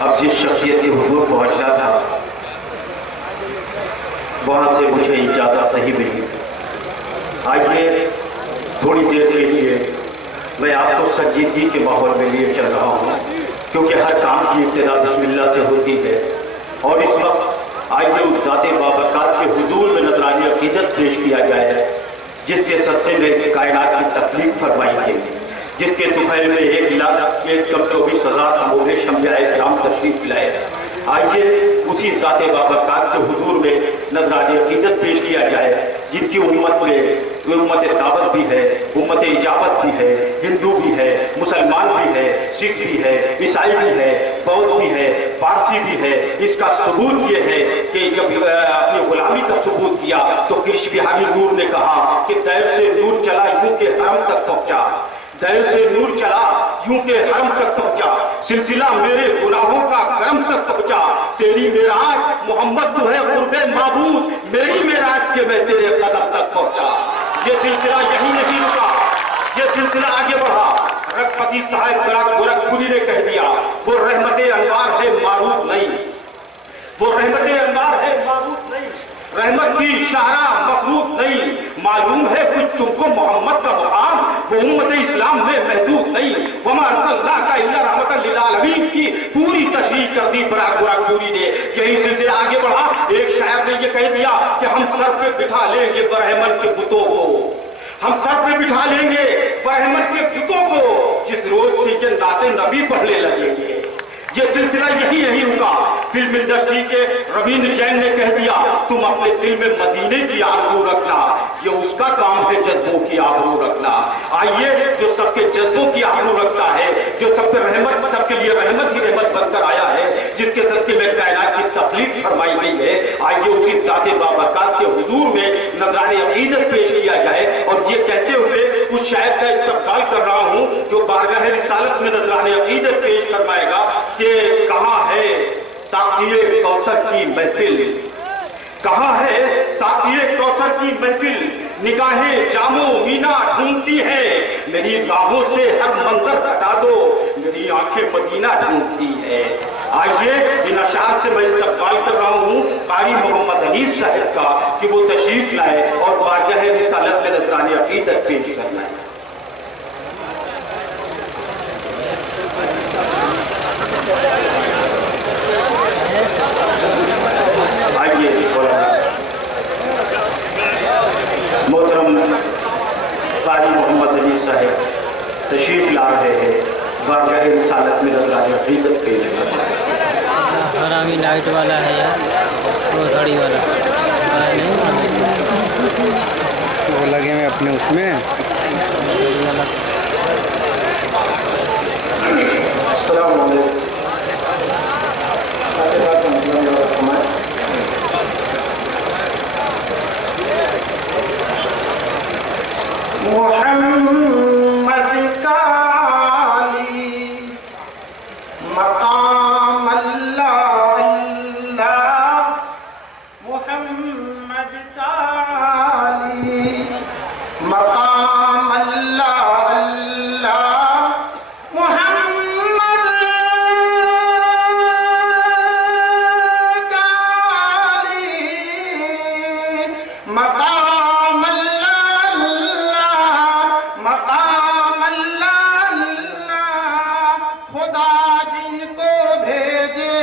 اب جس شخصیت کے حضور پہنچنا تھا وہاں سے مجھے اجازت نہیں ملی۔ آئیے تھوڑی دیر کے لیے میں آپ کو سنجیدگی کے ماحول میں لیے چل رہا ہوں، کیونکہ ہر کام کی ابتدا بسم اللہ سے ہوتی ہے۔ اور اس وقت آئیے اس ذات بابرکات کے حضور میں نذرانِ عقیدت پیش کیا جائے، جس کے صدقے میں کائنات کی تخلیق فرمائی گئی، جس کے طفیل میں 1,24,000 امور شمعائے کرام تشریف لائے۔ آئیے اسی ذات بابرکات کے حضور میں نذرانِ عقیدت پیش کیا جائے، جن کی امت میں امت دعوت بھی ہے، امت اجابت بھی ہے، ہندو بھی ہے، مسلمان بھی ہے، سکھ بھی ہے، عیسائی بھی ہے، بودھ بھی ہے، پارسی بھی ہے۔ اس کا ثبوت یہ ہے کہ جب اپنی غلامی کا ثبوت کیا تو کرش بہاری نور نے کہا کہ دیر سے نور چلا یوں کہ حرم تک پہنچا، دیر سے نور چلا یوں کہ حرم تک پہنچا، سلسلہ میرے گناہوں کا کرم تک پہنچا، تیری معراج محمد تو ہے قرب معبود، میری معراج کے میں تیرے قدم تک پہنچا۔ یہ سلسلہ یہی نہیں رکا، یہ سلسلہ آگے بڑھا۔ رکھپتی صاحب گورکھپوری نے کہہ دیا وہ رحمت انوار ہے معروف نہیں، وہ رحمت انوار ہے معروف نہیں، رحمت کی شاہراہ مخلوق نہیں، معلوم ہے کچھ تم کو محمد کا مقام وہ امت اسلام میں محدود نہیں۔ وما ارسلناک الا رحمۃ للعالمین کی پوری تشریح کر دی گورکھپوری نے۔ یہی سلسلہ آگے بڑھا، ایک شاعر نے یہ کہہ دیا کہ ہم سر پہ بٹھا لیں گے برہمن کے بتوں کو، ہم سر پہ بٹھا لیں گے برہمن کے بتوں کو، جس روز سے یہ نعت نبی پڑھنے لگیں گے۔ یہ سلسلہ یہی نہیں رکا، فلم انڈسٹری کے رویندر جین نے کہہ دیا تم اپنے دل میں مدینے کی آرزو رکھنا، یہ اس کا کام ہے جذبوں کی آرزو رکھنا۔ آئیے جو سب کے جذبوں کی آرزو رکھتا ہے، جو سب پہ رحمت، سب کے لیے رحمت ہی رحمت بن کر آیا ہے، جس کے صدقے میں کائنات کی تخلیق فرمائی گئی ہے، آئیے اسی ذات بابرکات کے حضور میں نذرانِ عقیدت پیش کیا جائے۔ اور یہ کہتے ہوئے اس شاعر کا استقبال کر رہا ہوں جو بارگاہ رسالت میں نذرانِ عقیدت پیش فرمائے گا کہ کہاں ہے ساقیِ کوثر کی محفل، کہاں ہے ساقیِ کوثر کی محفل، نگاہیں جام و مینا ڈھونڈتی ہیں، میری راہوں سے ہر منظر ہٹا دو، میری آنکھیں مدینہ ڈھونڈتی ہے۔ آئیے ان اشعار سے میں استقبال کر رہا ہوں قاری محمد انیس صاحب کا کہ وہ تشریف لائے اور بارگاہ رسالت میں نذرانِ عقیدت پیش کرنا ہے۔ محترم قاری محمد انیس صاحب تشریف لا رہے ہیں، بارگاہ رسالت میں نذرانِ عقیدت پیش کرنا ہے۔ حرامی لائٹ والا ہے یار، وہ ساڑی والا وہ لگے ہوئے اپنے اس میں۔ السلام علیکم۔ محمد کا علی مقام اللہ اللہ، محمد کا علی مقام اللہ اللہ، محمد کا علی مقام مقام اللہ اللہ، خدا جن کو بھیجے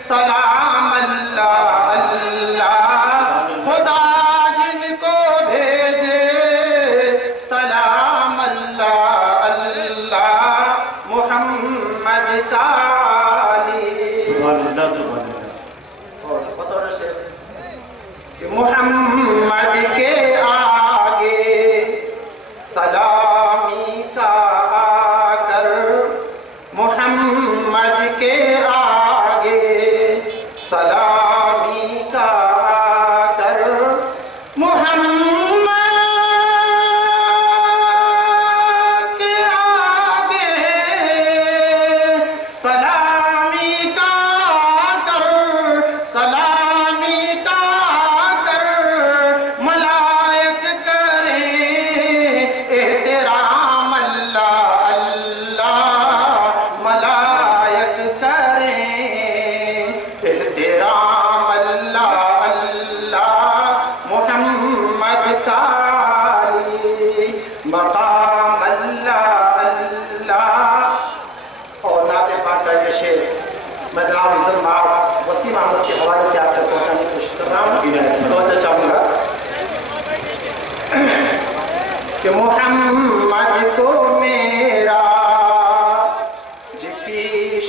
سلام اللہ اللہ، خدا جن کو بھیجے سلام اللہ اللہ، محمد کا علی۔ اور بطور شیخ محمد کے آگے سلامی کا آ کر، محمد کے آگے سلامی کا آ کر، محمد کے آگے سلامی کا آ کر، سلامی کا آ کر، ملا